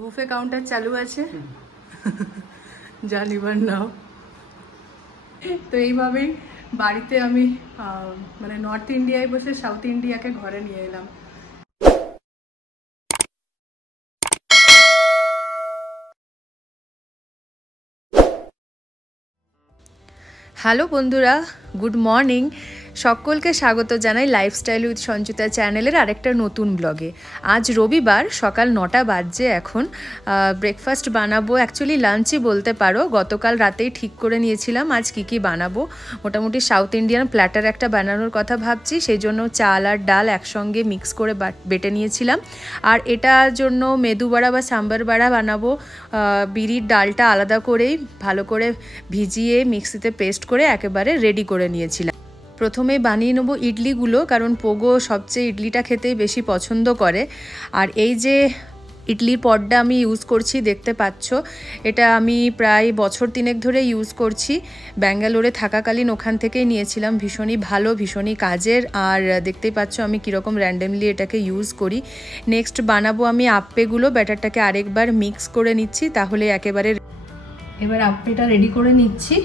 Buffet counter চালু আছে, জানিবার নাও। তো এইভাবেই বাড়িতে আমি মানে নর্থ ইন্ডিয়ায় বসে সাউথ ইন্ডিয়াকে ঘরে নিয়ে এলাম। হ্যালো বন্ধুরা, গুড মর্নিং। সকলকে স্বাগত জানাই লাইফস্টাইল উইথ সঞ্চিতা চ্যানেলের আরেকটা নতুন ব্লগে। আজ রবিবার, সকাল 9টা বাজছে এখন। ব্রেকফাস্ট বানাবো, অ্যাকচুয়ালি লাঞ্চই বলতে পারো। গতকাল রাতেই ঠিক করে নিয়েছিলাম আজ কী বানাবো। মোটামুটি সাউথ ইন্ডিয়ান প্ল্যাটার একটা বানানোর কথা ভাবছি, সেই জন্য চাল আর ডাল একসঙ্গে মিক্স করে বেটে নিয়েছিলাম। আর এটার জন্য মেদু বড়া বা সাম্বার বড়া বানাবো। বিরির ডালটা আলাদা করেই ভালো করে ভিজিয়ে মিক্সিতে পেস্ট করে একেবারে রেডি করে নিয়েছিলাম। প্রথমে বানিয়ে নেবো ইডলিগুলো, কারণ পোগো সবচেয়ে ইডলিটা খেতেই বেশি পছন্দ করে। আর এই যে ইডলির পটটা আমি ইউজ করছি, দেখতে পাচ্ছ, এটা আমি প্রায় বছর 3 ধরে ইউজ করছি। ব্যাঙ্গালোরে থাকাকালীন ওখান থেকেই নিয়েছিলাম। ভীষণই ভালো, ভীষণই কাজের। আর দেখতেই পাচ্ছ আমি কীরকম র্যান্ডমলি এটাকে ইউজ করি। নেক্সট বানাবো আমি আপ্পেগুলো। ব্যাটারটাকে আরেকবার মিক্স করে নিচ্ছি, তাহলে একেবারে। এবার আপ্পেটা রেডি করে নিচ্ছি।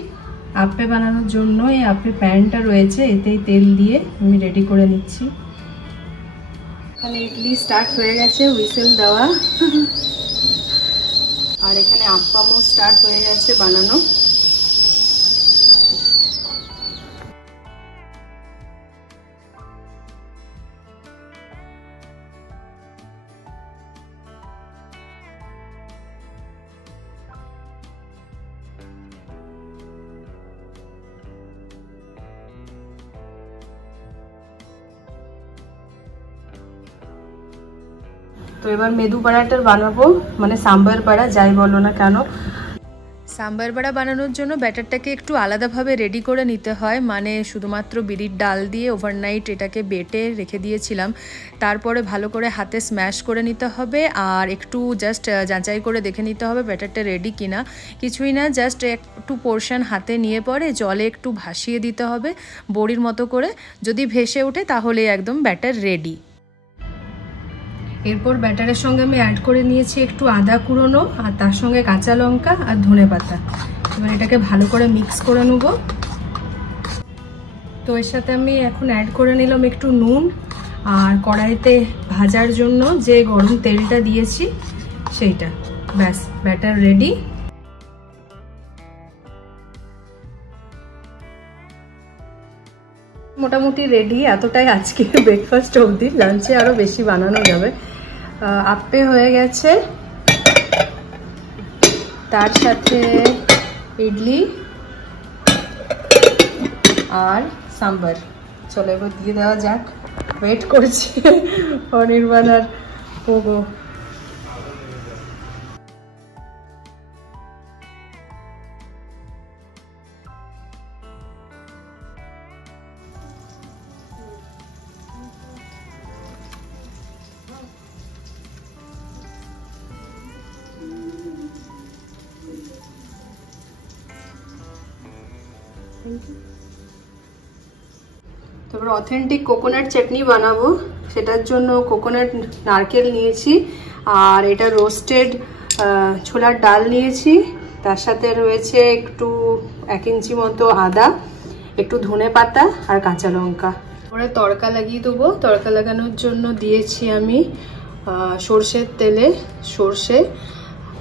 আপ্পে বানানোর জন্য এই আপ্পে প্যানটা রয়েছে, এতেই তেল দিয়ে আমি রেডি করে নিচ্ছি। এখানে ইডলি স্টার্ট হয়ে গেছে, হুইসেল দেওয়া। আর এখানে আপ্পামও স্টার্ট হয়ে গেছে বানানো। তো এবার মেদু বড়াটা বানাবো, মানে সাম্বার বড়া যাই বলো না কেন। সাম্বার বড়া বানানোর জন্য ব্যাটারটাকে একটু আলাদাভাবে রেডি করে নিতে হয়। মানে শুধুমাত্র বিরির ডাল দিয়ে ওভারনাইট এটাকে বেটে রেখে দিয়েছিলাম। তারপরে ভালো করে হাতে স্ম্যাশ করে নিতে হবে, আর একটু জাস্ট যাচাই করে দেখে নিতে হবে ব্যাটারটা রেডি কিনা। কিছুই না, জাস্ট একটু পোর্শন হাতে নিয়ে পরে জলে একটু ভাসিয়ে দিতে হবে বড়ির মতো করে। যদি ভেসে ওঠে তাহলে একদম ব্যাটার রেডি। এরপর ব্যাটারের সঙ্গে আমি অ্যাড করে নিয়েছি একটু আদা কুড়োনো, আর তার সঙ্গে কাঁচা লঙ্কা আর ধনেপাতা। এবার এটাকে ভালো করে মিক্স করে নেব। তো এর সাথে আমি এখন অ্যাড করে নিলাম একটু নুন, আর কড়াইতে ভাজার জন্য যে গরম তেলটা দিয়েছি সেইটা। ব্যাস, ব্যাটার রেডি। মোটামুটি রেডি, এতটাই আজকে ব্রেকফাস্ট অবধি। লাঞ্চে আরো বেশি বানানো যাবে। আপ্পে হয়ে গেছে, তার সাথে ইডলি আর সাম্বার। চলো এবার দিয়ে দেওয়া যাক। ওয়েট করছি অনির্বাণ আর পোগো। তারপর অথেন্টিক কোকোনাট চাটনি বানাবো। সেটার জন্য কোকোনাট নারকেল নিয়েছি, আর এটা রোস্টেড ছোলার ডাল নিয়েছি। তার সাথে রয়েছে একটু 1 ইঞ্চি মতো আদা, একটু ধনে পাতা আর কাঁচা লঙ্কা। পরে তড়কা লাগিয়ে দেবো। তড়কা লাগানোর জন্য দিয়েছি আমি সর্ষের তেলে সর্ষে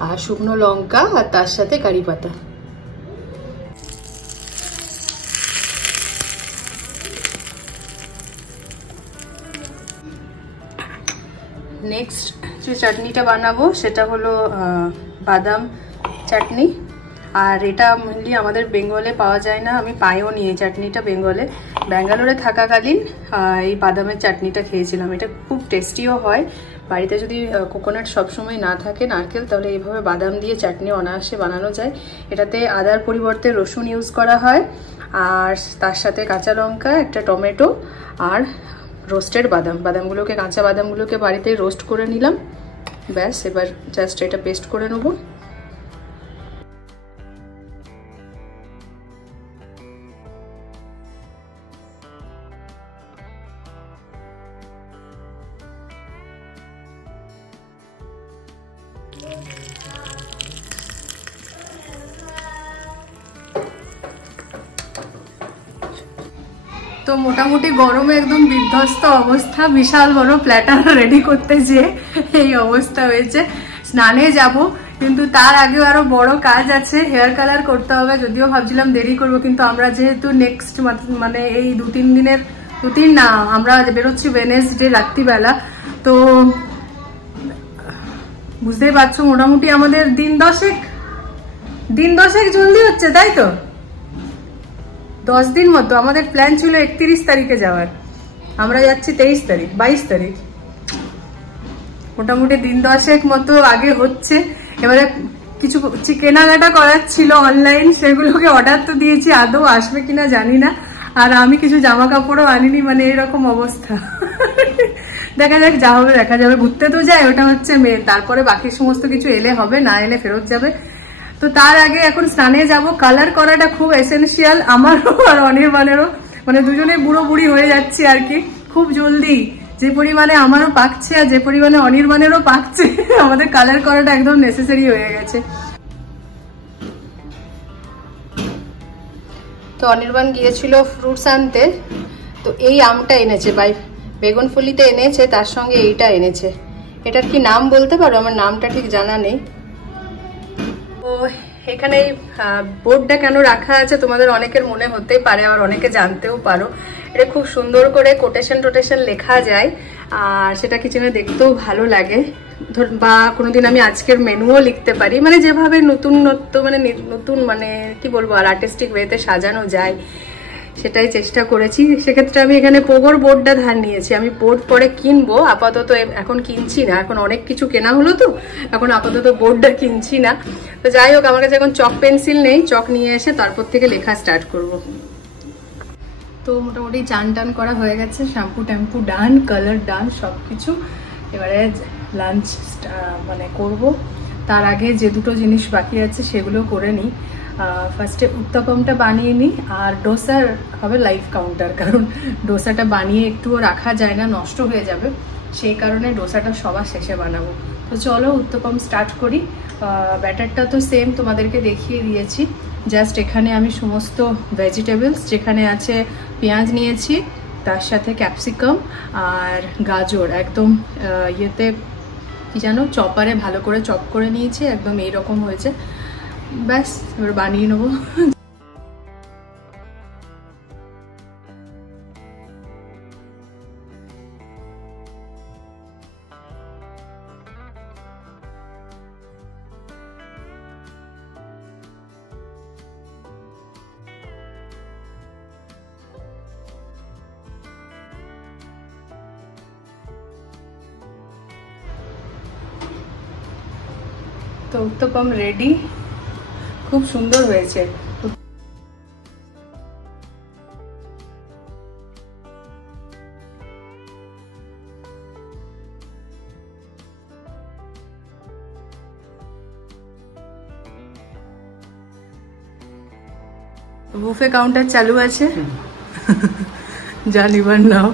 আর শুকনো লঙ্কা, আর তার সাথে কারি পাতা। নেক্সট যে চাটনিটা বানাবো সেটা হলো বাদাম চাটনি। আর এটা মেনলি আমাদের বেঙ্গলে পাওয়া যায় না, আমি পাইও নি এই চাটনিটা বেঙ্গলে। ব্যাঙ্গালোরে থাকাকালীন এই বাদামের চাটনিটা খেয়েছিলাম। এটা খুব টেস্টিও হয়। বাড়িতে যদি কোকোনাট সবসময় না থাকে, নারকেল, তাহলে এইভাবে বাদাম দিয়ে চাটনি অনায়াসে বানানো যায়। এটাতে আদার পরিবর্তে রসুন ইউজ করা হয়, আর তার সাথে কাঁচা লঙ্কা, একটা টমেটো আর রোস্টেড বাদাম। বাদামগুলোকে, কাঁচা বাদামগুলোকে বাড়িতে রোস্ট করে নিলাম। ব্যাস, এবার জাস্ট এটা পেস্ট করে নেবো। তো মোটামুটি গরমে একদম বিধ্বস্ত অবস্থা, বিশাল বড় প্ল্যাটার রেডি করতে যেয়ে এই অবস্থা হয়েছে। স্নানে যাব, কিন্তু তার আগেও আরো বড় কাজ আছে, হেয়ার কালার করতে হবে। যদিও ভাবছিলাম দেরি করব, কিন্তু আমরা যেহেতু নেক্সট মানে এই 2-3 দিনের, 2-3 না, আমরা বেরোচ্ছি ওয়েডনেসডে রাত্রিবেলা, তো বুঝতেই পারছো মোটামুটি আমাদের দিন দশেক জলদি হচ্ছে, তাই তো? 10 দিন মতো। আমাদের প্ল্যান ছিল 31 তারিখে যাওয়ার, আমরা যাচ্ছি 23 তারিখ, 22 তারিখ। মোটামুটি দিন 10 মতো আগে হচ্ছে। এবারে কিছু কেনাকাটা করার ছিল অনলাইন, সেগুলোকে অর্ডার তো দিয়েছি, আদৌ আসবে কিনা জানি না। আর আমি কিছু জামা কাপড়ও আনিনি, মানে এরকম অবস্থা। দেখা যাক, যা হবে দেখা যাবে। ঘুরতে তো যায়, ওটা হচ্ছে মেন, তারপরে বাকি সমস্ত কিছু এলে হবে, না এলে ফেরত যাবে। তো তার আগে এখন স্নানে যাব। কালার করাটা খুব এসেনশিয়াল আমারও আর অনির্বাণেরও, মানে দুজনে বুড়ো বুড়ি হয়ে যাচ্ছি আর কি খুব জলদি। যে পরিমাণে আমারও পাকছে আর যে পরিমাণে অনির্বাণেরও পাকছে, আমাদের কালার করাটা একদম নেসেসারি হয়ে গেছে। তো অনির্বাণ গিয়েছিল ফ্রুটস আনতে, তো এই আমটা এনেছে, বেগুনফুলিতে এনেছে, তার সঙ্গে এইটা এনেছে। এটার কি নাম বলতে পারো? আমার নামটা ঠিক জানা নেই। তো এখানে বোর্ডটা কেন রাখা আছে তোমাদের অনেকের মনে হতেই পারে, আবার অনেকে জানতেও পারো। এটা খুব সুন্দর করে কোটেশন লেখা যায়, আর সেটা কিচেনে দেখতেও ভালো লাগে। বা কোনোদিন আমি আজকের মেনুও লিখতে পারি, মানে যেভাবে নতুনত্ব, মানে নতুন, মানে কি বলবো, আর আর্টিস্টিক ওয়েতে সাজানো যায়, সেটাই চেষ্টা করেছি। সেক্ষেত্রে আমি এখানে পোগোর বোর্ডটা ধার নিয়েছি। আমি বোর্ড পরে কিনবো, আপাতত এখন কিনছি না, এখন অনেক কিছু কেনা হলো তো এখন আপাতত বোর্ডটা কিনছি না। তো যাই হোক, আমার কাছে এখন চক পেন্সিল নেই, চক নিয়ে এসে তারপর থেকে লেখা স্টার্ট করব। তো মোটামুটি চান টান করা হয়ে গেছে, শ্যাম্পু ট্যাম্পু ডান, কালার ডান, সব কিছু। এবারে লাঞ্চ মানে করব। তার আগে যে দুটো জিনিস বাকি আছে সেগুলো করে নিই। ফার্স্টে উত্তপমটা বানিয়ে নিই, আর ডোসার হবে লাইভ কাউন্টার, কারণ ডোসাটা বানিয়ে একটুও রাখা যায় না, নষ্ট হয়ে যাবে, সেই কারণে ডোসাটা সবার শেষে বানাবো। তো চলো উত্তপম স্টার্ট করি। ব্যাটারটা তো সেম তোমাদেরকে দেখিয়ে দিয়েছি, জাস্ট এখানে আমি সমস্ত ভেজিটেবলস, যেখানে আছে পেঁয়াজ নিয়েছি, তার সাথে ক্যাপসিকাম আর গাজর, একদম ইয়েতে কি জানো, চপারে ভালো করে চপ করে নিয়েছি, একদম এইরকম হয়েছে। ব্যাস, এবার বানিয়ে নেবো। তো উত্তপম রেডি, খুব সুন্দর হয়েছে। বুফে কাউন্টার চালু আছে, জানিবার নাও।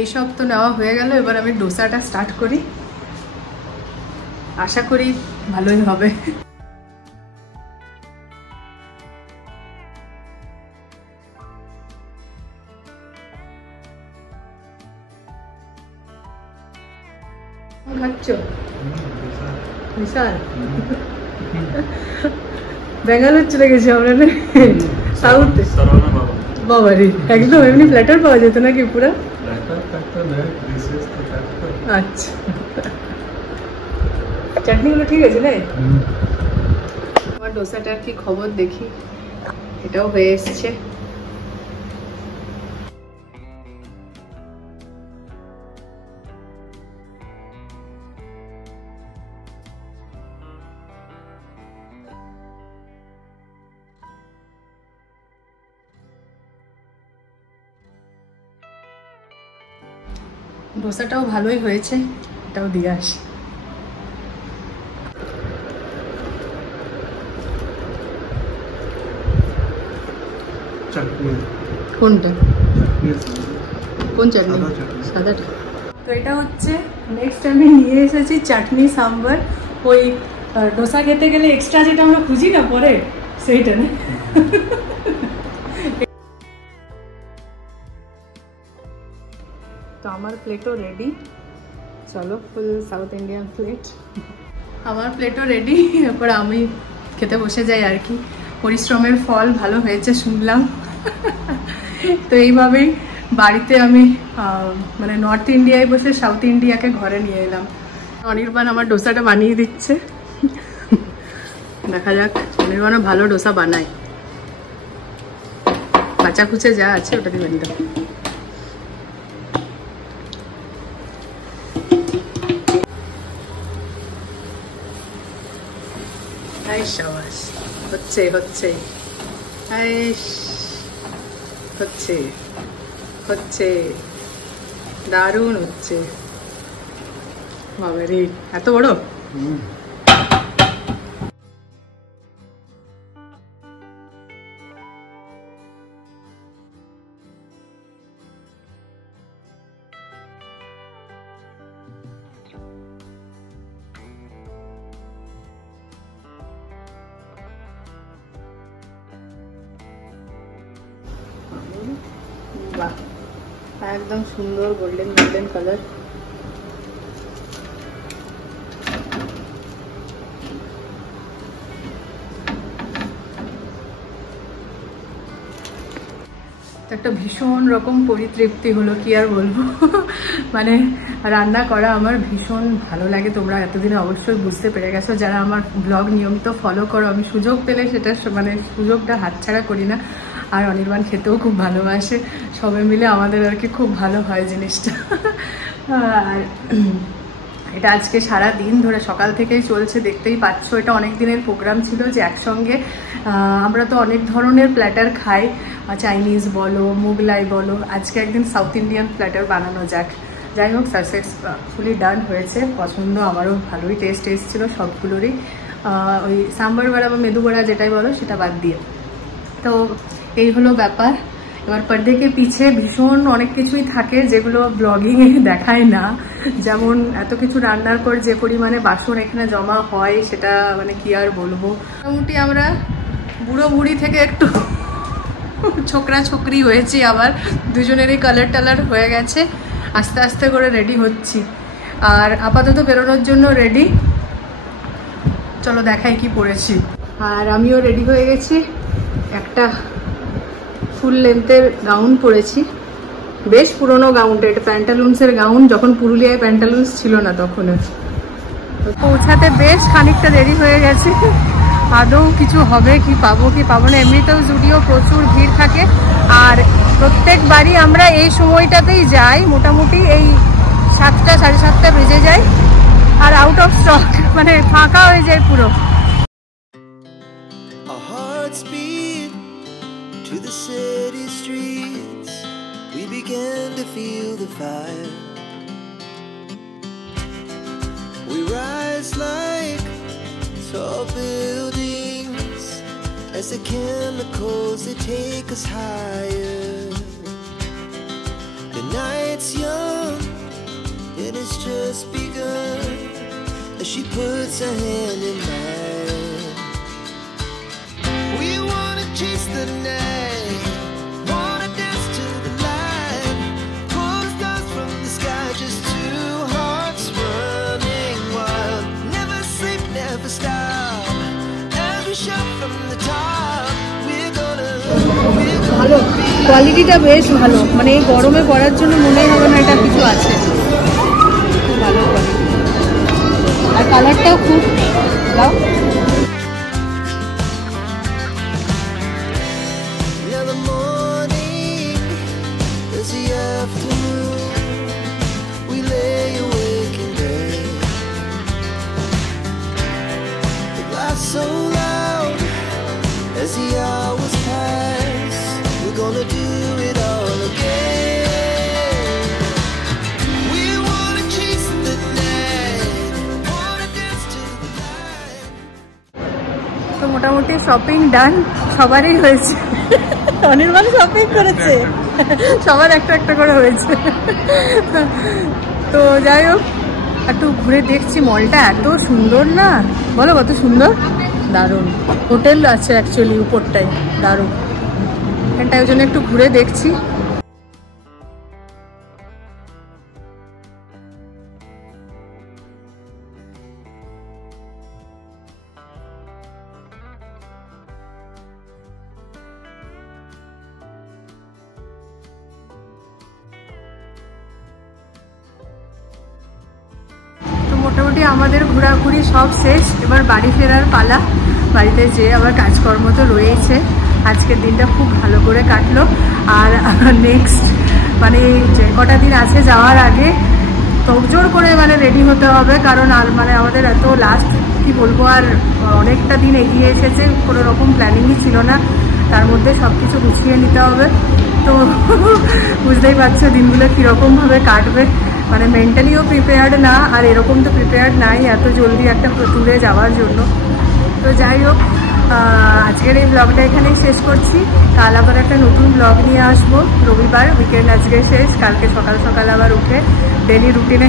এইসব তো নেওয়া হয়ে গেল, এবার আমি ডোসাটা স্টার্ট করি, আশা করি ভালোই হবে। খাচ্ছ বিশাল, বেঙ্গালোর চলে গেছি আমরা, সাউথ বাবারি, একদম এমনি প্ল্যাটার পাওয়া যেত নাকি পুরো? আচ্ছা, চাটনিগুলো ঠিক আছে না? আমার ডোসাটার কি খবর দেখি, এটাও হয়ে এসছে। ডোসাটাও ভালোই হয়েছে, এটাও দিয়ে আসি। কোনটা? কোন চাটনি? সাদাটা। তো এটা হচ্ছে নেক্সট আমি নিয়ে এসেছি চাটনি সাম্বার। ওই ডোসা খেতে গেলে এক্সট্রা যেটা আমরা খুঁজি না পরে, সেইটা না। তো আমার প্লেটও রেডি। চলো, ফুল সাউথ ইন্ডিয়ান প্লেট। আমার প্লেটও রেডি, এরপর আমি খেতে বসে যাই আর কি। পরিশ্রমের ফল ভালো হয়েছে শুনলাম। তো এইভাবেই বাড়িতে আমি মানে নর্থ ইন্ডিয়ায় বসে সাউথ ইন্ডিয়াকে ঘরে নিয়ে এলাম। অনির্বাণ আমার ডোসাটা বানিয়ে দিচ্ছে, দেখা যাক। অনির্বাণও ভালো ডোসা বানায়, কাঁচা কুচে যা আছে ওটা দিয়ে বানিয়ে দেবো। শাবাশ, হচ্ছে হচ্ছে হচ্ছে হচ্ছে, দারুণ হচ্ছে। বাবারে, এত বড়! বাহ, একদম সুন্দর গোল্ডেন গোল্ডেন কালার। একটা ভীষণ রকম পরিতৃপ্তি হলো, কি আর বলবো। মানে রান্না করা আমার ভীষণ ভালো লাগে। তোমরা এতদিনে অবশ্যই বুঝতে পেরে গেছো, যারা আমার ব্লগ নিয়মিত ফলো করো। আমি সুযোগ পেলে সেটা মানে সুযোগটা হাতছাড়া করি না। আর অনির্বাণ খেতেও খুব ভালোবাসে, সবাই মিলে আমাদের আর কি খুব ভালো হয় জিনিসটা। আর এটা আজকে সারা দিন ধরে সকাল থেকেই চলছে, দেখতেই পাচ্ছ। এটা অনেক দিনের প্রোগ্রাম ছিল যে একসঙ্গে আমরা তো অনেক ধরনের প্ল্যাটার খাই, চাইনিজ বলো, মোগলাই বলো, আজকে একদিন সাউথ ইন্ডিয়ান প্ল্যাটার বানানো যাক। যাই হোক, সাকসেসফুলি ডান হয়েছে। পছন্দ আমারও, ভালোই টেস্ট এসেছিল সবগুলোরই। ওই সাম্বার বড়া বা মেদু বড়া যেটাই বলো সেটা বাদ দিয়ে। তো এই হলো ব্যাপার। এবার পর্দাকে পিছে ভীষণ অনেক কিছুই থাকে যেগুলো ব্লগিংয়ে দেখায় না। যেমন এত কিছু রান্নার পর যে পরিমাণে বাসন এখানে জমা হয় সেটা মানে কি আর বলবো। মোটামুটি আমরা বুড়ো বুড়ি থেকে একটু ছোকরা ছোকরি হয়েছি, আবার দুজনেরই কালার টালার হয়ে গেছে। আস্তে আস্তে করে রেডি হচ্ছি, আর আপাতত বেরোনোর জন্য রেডি। চলো দেখাই কি পরেছি। আর আমিও রেডি হয়ে গেছি, একটা ফুল লেন্থের গাউন পরেছি, বেশ পুরনো গাউনটা। এটা প্যান্টালুন্সের গাউন, যখন পুরুলিয়ায় প্যান্টালুন্স ছিল না তখন। পৌঁছাতে বেশ খানিকটা দেরি হয়ে গেছে। আদৌ কিছু হবে কি, পাবো কি পাবো না। এমনিতেও জুডিও প্রচুর ভিড় থাকে, আর প্রত্যেকবারই আমরা এই সময়টাতেই যাই। মোটামুটি এই 7টা সাড়ে 7টা বেজে যায়, আর আউট অফ স্টক, মানে ফাঁকা হয়ে যায় পুরো। To the city streets, we began to feel the fire. We rise like tall buildings as the chemicals they take us higher. The night's young and it's just begun as she puts her hand in mine. We wanna chase the night, wanna dance to the light, pull the stars from the sky, just two hearts running wild. Never sleep, never stop, every shot from the top. We're gonna ভালো, কোয়ালিটিটা বেশ ভালো। মানে এই গরমে পরার জন্য মনেই হবে না এটা কিছু আছে। খুব ভালো কোয়ালিটি, আর কালারটাও খুব ভালো। So loud as the hours pass, we're gonna do it all again. We wanna chase the night, wanna dance to the light. তো মোটামুটি শপিং ডান সবারই হয়েছে। অনির্বাণ শপিং করেছে, সবার একটা একটা করে হয়েছে। তো যাই হোক, একটু ঘুরে দেখছি, মলটা এত সুন্দর না, বলো কত সুন্দর, দারুণ। হোটেল আছে অ্যাকচুয়ালি উপরটাই, দারুণ। এখানটায় ওই জন্য একটু ঘুরে দেখছি। মোটামুটি আমাদের ঘোরাঘুরি সব শেষ, এবার বাড়ি ফেরার পালা। বাড়িতে যেয়ে আবার কাজকর্ম তো রয়েছে। আজকের দিনটা খুব ভালো করে কাটলো, আর নেক্সট মানে যে কটা দিন আছে যাওয়ার আগে তোড়জোড় করে মানে রেডি হতে হবে, কারণ আর মানে আমাদের এত লাস্ট কি বলবো, আর অনেকটা দিন এগিয়ে এসেছে, কোনো রকম প্ল্যানিংই ছিল না, তার মধ্যে সব কিছু গুছিয়ে নিতে হবে। তো বুঝতেই পারছো দিনগুলো কীরকমভাবে কাটবে, মানে মেন্টালিও প্রিপেয়ার্ড না, আর এরকম তো প্রিপেয়ার্ড নাই এত জলদি একটা ট্যুরে যাওয়ার জন্য। তো যাই হোক, আজকের এই ব্লগটা এখানেই শেষ করছি। কাল আবার একটা নতুন ব্লগ নিয়ে আসবো। রবিবার, উইকেন্ড আজকে শেষ, কালকে সকাল সকাল আবার উঠে ডেলি রুটিনে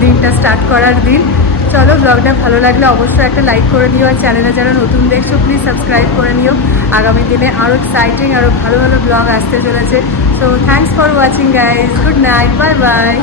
দিনটা স্টার্ট করার দিন। চলো, ব্লগটা ভালো লাগলে অবশ্যই একটা লাইক করে দিও, আর চ্যানেলে যারা নতুন দেখছো প্লিজ সাবস্ক্রাইব করে নিও। আগামী দিনে আরও এক্সাইটিং, আরও ভালো ভালো ব্লগ আসতে চলেছে। So thanks for watching guys, good night, bye bye.